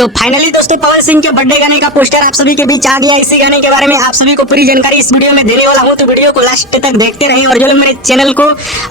तो फाइनली दोस्तों पवन सिंह के बर्थडे गाने का पोस्टर आप सभी के बीच आ गया। इसी गाने के बारे में आप सभी को पूरी जानकारी इस वीडियो में देने वाला हूं, तो वीडियो को लास्ट तक देखते रहें। और जो लोग मेरे चैनल को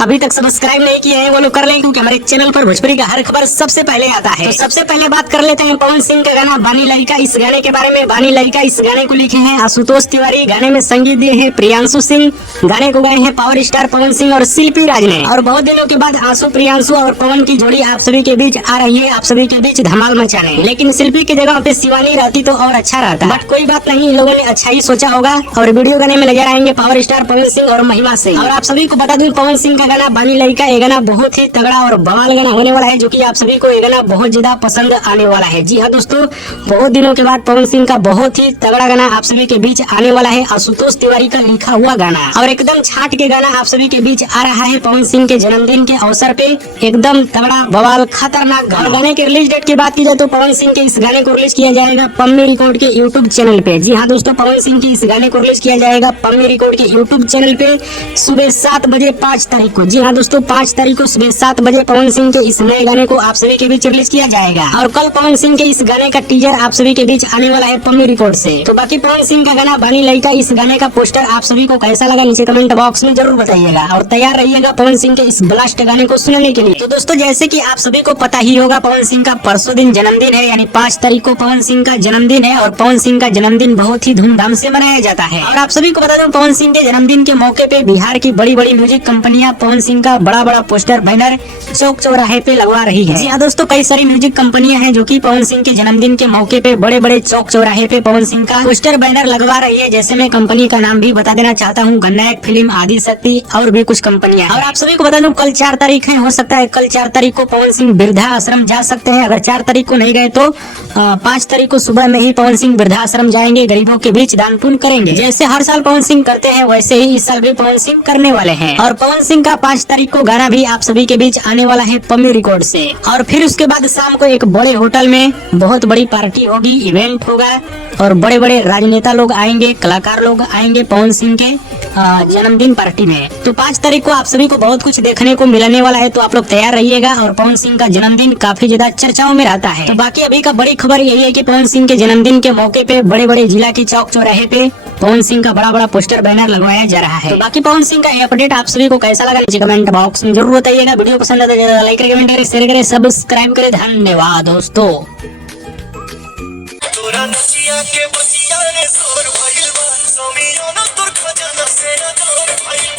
अभी तक सब्सक्राइब नहीं किए हैं वो लोग कर लें, क्योंकि हमारे चैनल पर भोजपुरी का हर खबर सबसे पहले आता है। तो सबसे पहले बात कर लेते हैं पवन सिंह का गाना बानी लड़का। इस गाने के बारे में बानी लड़का इस गाने को लिखे हैं आशुतोष तिवारी, गाने में संगीत दिए हैं प्रियांशु सिंह, गाने को गाए हैं पावर स्टार पवन सिंह और शिल्पी राज ने। और बहुत दिनों के बाद आंसू प्रियांशु और पवन की जोड़ी आप सभी के बीच आ रही है, आप सभी के बीच धमाल मचाने। लेकिन शिल्पी की जगह पे शिवानी रहती तो और अच्छा रहता, बट कोई बात नहीं, इन लोगों ने अच्छा ही सोचा होगा। और वीडियो गाने में नजर आएंगे पावर स्टार पवन सिंह और महिमा सिंह। और आप सभी को बता दूं पवन सिंह का गाना बानी लड़का ये गाना बहुत ही तगड़ा और बवाल गाना होने वाला है, जो कि आप सभी को ये गाना बहुत ज्यादा पसंद आने वाला है। जी हाँ दोस्तों, बहुत दिनों के बाद पवन सिंह का बहुत ही तगड़ा गाना आप सभी के बीच आने वाला है, आशुतोष तिवारी का लिखा हुआ गाना। और एकदम छाट के गाना आप सभी के बीच आ रहा है पवन सिंह के जन्मदिन के अवसर पे, एकदम तगड़ा बवाल खतरनाक गाना। गाने के रिलीज डेट की बात की जाए तो पवन सिंह के इस गाने को रिलीज किया जाएगा पम्मी रिकॉर्ड के यूट्यूब चैनल पे। जी हाँ दोस्तों, पवन सिंह के इस गाने को रिलीज किया जाएगा पम्मी रिकॉर्ड के यूट्यूब चैनल पे सुबह 7 बजे 5 तारीख को। जी हाँ दोस्तों, 5 तारीख को सुबह 7 बजे पवन सिंह के इस नए गाने को आप सभी के बीच रिलीज किया जाएगा। और कल पवन सिंह के इस गाने का टीजर आप सभी के बीच आने वाला है पम्मी रिकॉर्ड से। तो बाकी पवन सिंह का गाना बानी लड़का इस गाने का पोस्टर आप सभी को कैसा लगा नीचे कमेंट बॉक्स में जरूर बताइएगा। और तैयार रहिएगा पवन सिंह के इस ब्लास्ट गाने को सुनने के लिए। तो दोस्तों जैसे कि आप सभी को पता ही होगा पवन सिंह का परसों दिन जन्मदिन है, यानी 5 तारीख को पवन सिंह का जन्मदिन है। और पवन सिंह का जन्मदिन बहुत ही धूमधाम से मनाया जाता है। और आप सभी को बता दूं पवन सिंह के जन्मदिन के मौके पे बिहार की बड़ी बड़ी म्यूजिक कंपनियां पवन सिंह का बड़ा बड़ा पोस्टर बैनर चौक चौराहे पे लगवा रही है। जी हाँ दोस्तों, कई सारी म्यूजिक कंपनियां हैं जो कि पवन सिंह के जन्मदिन के मौके पे बड़े बड़े चौक चौराहे पे पवन सिंह का पोस्टर बैनर लगवा रही है। जैसे मैं कंपनी का नाम भी बता देना चाहता हूँ, गन्नायक फिल्म, आदि शक्ति और भी कुछ कंपनियां। और आप सभी को बता दूं कल 4 तारीख है, हो सकता है कल 4 तारीख को पवन सिंह वृद्धा आश्रम जा सकते हैं। अगर 4 तारीख को नहीं गए तो 5 तारीख को सुबह में ही पवन सिंह वृद्धाश्रम जाएंगे, गरीबों के बीच दान पुण्य करेंगे। जैसे हर साल पवन सिंह करते हैं वैसे ही इस साल भी पवन सिंह करने वाले हैं। और पवन सिंह का 5 तारीख को गाना भी आप सभी के बीच आने वाला है पम्मी रिकॉर्ड से। और फिर उसके बाद शाम को एक बड़े होटल में बहुत बड़ी पार्टी होगी, इवेंट होगा और बड़े बड़े राजनेता लोग आएंगे, कलाकार लोग आएंगे पवन सिंह के जन्मदिन पार्टी में। तो 5 तारीख को आप सभी को बहुत कुछ देखने को मिलने वाला है, तो आप लोग तैयार रहिएगा। और पवन सिंह का जन्मदिन काफी ज्यादा चर्चाओं में रहता है। तो बाकी अभी का बड़ी खबर यही है कि पवन सिंह के जन्मदिन के मौके पे बड़े बड़े जिला के चौक चौराहे पे पवन सिंह का बड़ा बड़ा पोस्टर बैनर लगवाया जा रहा है। तो बाकी पवन सिंह का ये अपडेट आप सभी को कैसा लगा नीचे कमेंट बॉक्स में जरूर बताइएगा। वीडियो पसंद आता है लाइक करें, कमेंट करें, शेयर करें, सब्सक्राइब करें। धन्यवाद दोस्तों। तोरा नचिया के बसिया रे सोर भइल बा, समियाना तोर खजाना से जोर भइल